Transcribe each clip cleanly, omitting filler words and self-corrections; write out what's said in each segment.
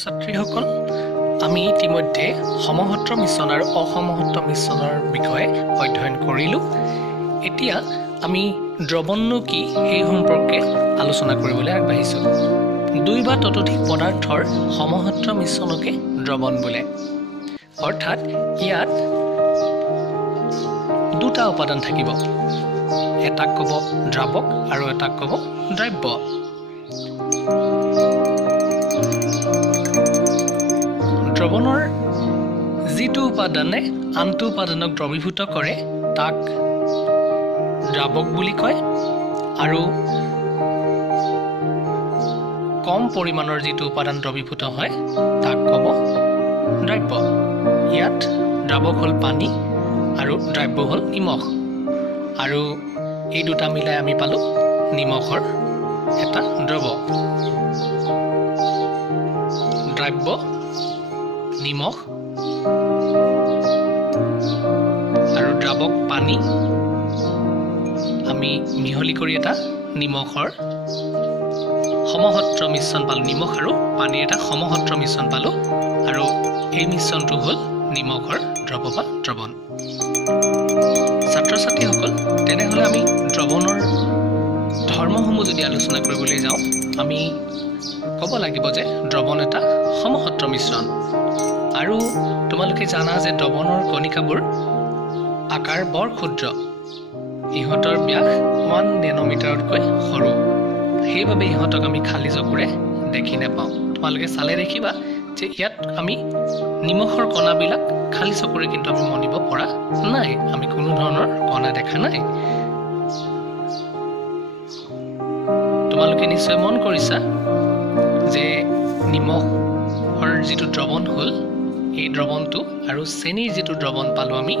ছাত্ৰীসকল আমি ইতিমধ্যে সমহত্ব মিশ্ৰণ আৰু অসমহত্ব মিশ্ৰণৰ বিষয়ে অধ্যয়ন কৰিলো। এতিয়া আমি দ্ৰৱণনো কি সেই সম্পৰ্কে আলোচনা কৰিবলৈ আগবাঢ়িছো। দুই বা ততোধিক পদাৰ্থৰ সমহত্ব মিশ্ৰণকে দ্ৰৱণ বোলে। অৰ্থাৎ ইয়াত দুটা উপাদান থাকিব, এটাক ক'ব দ্ৰাৱক আৰু এটাক ক'ব দ্ৰব্য। দ্ৰৱণৰ যিটো উপাদানে আনটো উপাদানক দ্ৰৱীভূত কৰে তাক দ্ৰাৱক বুলি কয়, আৰু কম পৰিমাণৰ যিটো উপাদান দ্ৰৱীভূত হয় তাক ক'ব দ্ৰব্য। ইয়াত দ্ৰাৱক হ'ল পানী আৰু দ্ৰব্য হ'ল নিমখ, আৰু এই দুটা মিলাই আমি পালোঁ নিমখৰ এটা দ্ৰৱ। দ্ৰব্য, নিমখ আৰু দ্ৰাৱক পানী আমি মিহলি কৰি এটা নিমখৰ সমহত্ব মিশ্ৰণ পালোঁ। নিমখ আৰু পানীৰ এটা সমহত্ব মিশ্ৰণ পালোঁ, আৰু এই মিশ্ৰণটো হ'ল নিমখৰ দ্ৰৱ বা দ্ৰৱণ। ছাত্ৰ ছাত্ৰীসকল, তেনেহ'লে আমি দ্ৰৱণৰ ধৰ্মসমূহ যদি আলোচনা কৰিবলৈ যাওঁ, আমি ক'ব লাগিব যে দ্ৰৱণ এটা সমহত্ব মিশ্ৰণ। আৰু তোমালোকে জানা যে দ্ৰৱণৰ কণিকাবোৰ আকাৰ বৰ ক্ষুদ্ৰ, ইহঁতৰ ব্যাস 1 নেন'মিটাৰতকৈ সৰু, সেইবাবে ইহঁতক আমি খালী চকুৰে দেখি নাপাওঁ। তোমালোকে চালে দেখিবা যে ইয়াত আমি নিমখৰ কণাবিলাক খালী চকুৰে কিন্তু আমি মনিব পৰা নাই, আমি কোনো ধৰণৰ কণা দেখা নাই। তোমালোকে নিশ্চয় মন কৰিছা যে নিমখৰ যিটো দ্ৰৱণ হ'ল, এই দ্ৰৱণটো আৰু চেনিৰ যিটো দ্ৰৱণ পালোঁ আমি,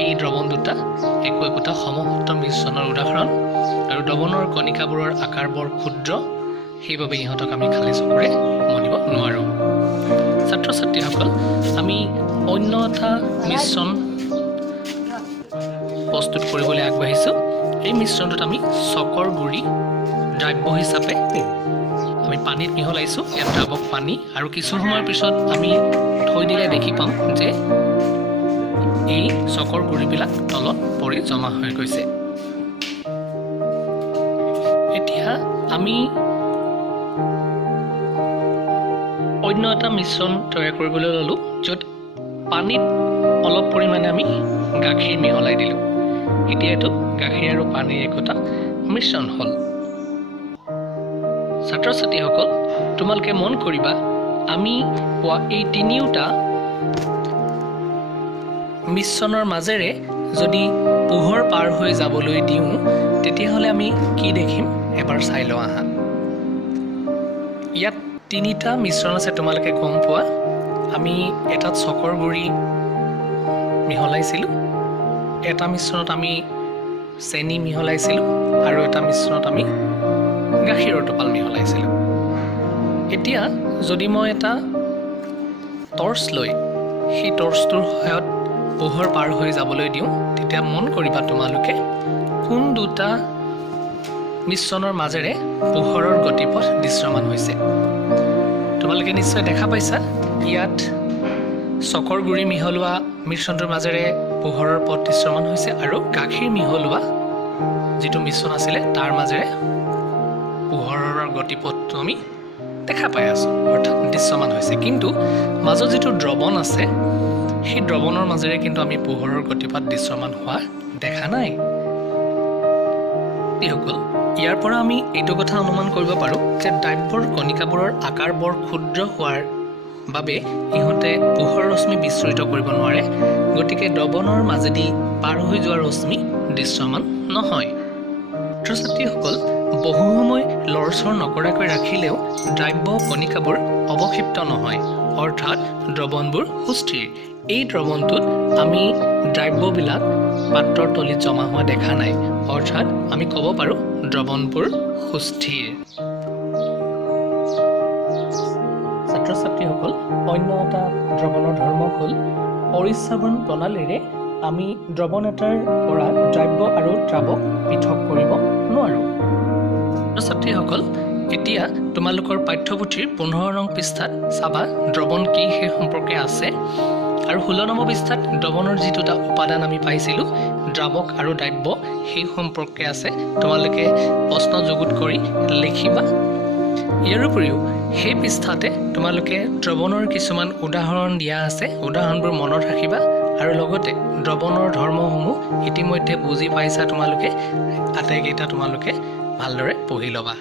এই দ্ৰৱণ দুটা একো একোটা সমহত্ব মিশ্ৰণৰ উদাহৰণ, আৰু দ্ৰৱণৰ কণিকাবোৰৰ আকাৰ বৰ ক্ষুদ্ৰ, সেইবাবে ইহঁতক আমি খালী চকুৰে মনিব নোৱাৰোঁ। ছাত্ৰ ছাত্ৰীসকল, আমি অন্য এটা মিশ্ৰণ প্ৰস্তুত কৰিবলৈ আগবাঢ়িছোঁ। এই মিশ্ৰণটোত আমি চকৰ গুড়ি দ্ৰব্য হিচাপে আমি পানীত মিহলাইছোঁ। ইয়াত দ্ৰাৱক পানী, আৰু কিছু সময়ৰ পিছত আমি থৈ দিলে দেখি পাম যে এই চকৰ গুড়িবিলাক তলত পৰি জমা হৈ গৈছে। এতিয়া আমি অন্য এটা মিশ্ৰণ তৈয়াৰ কৰিবলৈ ল'লোঁ, য'ত পানীত অলপ পৰিমাণে আমি গাখীৰ মিহলাই দিলোঁ। এতিয়া এইটো গাখীৰ আৰু পানীৰ একোটা মিশ্ৰণ হ'ল। ছাত্ৰ ছাত্ৰীসকল, তোমালোকে মন কৰিবা, আমি পোৱা এই তিনিওটা মিশ্ৰণৰ মাজেৰে যদি পোহৰ পাৰ হৈ যাবলৈ দিওঁ, তেতিয়াহ'লে আমি কি দেখিম এবাৰ চাই লওঁ আহা। ইয়াত তিনিটা মিশ্ৰণ আছে, তোমালোকে গম পোৱা। আমি এটাত চকৰ গুড়ি মিহলাইছিলোঁ, এটা মিশ্ৰণত আমি চেনি মিহলাইছিলোঁ, আৰু এটা মিশ্ৰণত আমি গাখীৰৰ টোপাল মিহলাইছিলোঁ। এতিয়া যদি মই এটা টৰ্চ লৈ সেই টৰ্চটোৰ সহায়ত পোহৰ পাৰ হৈ যাবলৈ দিওঁ, তেতিয়া মন কৰিবা তোমালোকে কোন দুটা মিশ্ৰণৰ মাজেৰে পোহৰৰ গতিপথ দৃশ্যমান হৈছে। তোমালোকে নিশ্চয় দেখা পাইছা, ইয়াত চকৰ গুড়ি মিহলোৱা মিশ্ৰণটোৰ মাজেৰে পোহৰৰ পথ দৃশ্যমান হৈছে, আৰু গাখীৰ মিহলোৱা যিটো মিশ্ৰণ আছিলে তাৰ মাজেৰে পোহৰৰ গতিপথটো আমি দেখা পাই আছোঁ, অৰ্থাৎ দৃশ্যমান হৈছে। কিন্তু মাজত যিটো দ্ৰৱণ আছে, সেই দ্ৰৱণৰ মাজেৰে কিন্তু আমি পোহৰৰ গতিপথ দৃশ্যমান হোৱা দেখা নাই। এইসকল, ইয়াৰ পৰা আমি এইটো কথা অনুমান কৰিব পাৰোঁ যে দ্ৰব্যৰ কণিকাবোৰৰ আকাৰ বৰ ক্ষুদ্ৰ হোৱাৰ বাবে ইহঁতে পোহৰ ৰশ্মি বিচ্ছুৰিত কৰিব নোৱাৰে, গতিকে দ্ৰৱণৰ মাজেদি পাৰ হৈ যোৱা ৰশ্মি দৃশ্যমান নহয়। ছাত্ৰ ছাত্ৰীসকল, বহু সময় লৰচৰ নকৰাকৈ ৰাখিলেও দ্ৰব্য কণিকাবোৰ অৱক্ষিপ্ত নহয়, অৰ্থাৎ দ্ৰৱণবোৰ সুস্থিৰ। এই দ্ৰৱণটোত আমি দ্ৰব্যবিলাক পাত্ৰৰ তলিত জমা হোৱা দেখা নাই, অৰ্থাৎ আমি ক'ব পাৰোঁ দ্ৰৱণবোৰ সুস্থিৰ। ছাত্ৰ ছাত্ৰীসকল, অন্য এটা দ্ৰৱণৰ ধৰ্ম হ'ল পৰিস্ৰাৱণ প্ৰণালীৰে আমি দ্ৰৱণ এটাৰ পৰা দ্ৰব্য আৰু দ্ৰাৱক পৃথক কৰিব নোৱাৰোঁ। ছাত্ৰ ছাত্ৰীসকল, এতিয়া তোমালোকৰ পাঠ্যপুথিৰ 15 নং পৃষ্ঠাত চাবা দ্ৰৱণ কি সেই সম্পৰ্কে আছে আৰু 16 নম্বৰ পৃষ্ঠাত দ্ৰৱণৰ যি দুটা উপাদান আমি পাইছিলো দ্ৰাৱক আৰু দ্ৰব্য সেই সম্পৰ্কে আছে তোমালোকে প্ৰশ্ন যুগুত কৰি লিখিবা ইয়াৰ উপৰিও সেই পৃষ্ঠাতে তোমালোকে দ্ৰৱণৰ কিছুমান উদাহৰণ দিয়া আছে উদাহৰণবোৰ মনত ৰাখিবা আৰু লগতে দ্ৰৱণৰ ধৰ্মসমূহ ইতিমধ্যে বুজি পাইছা তোমালোকে আটাইকেইটা তোমালোকে ভালদৰে পঢ়ি ল'বা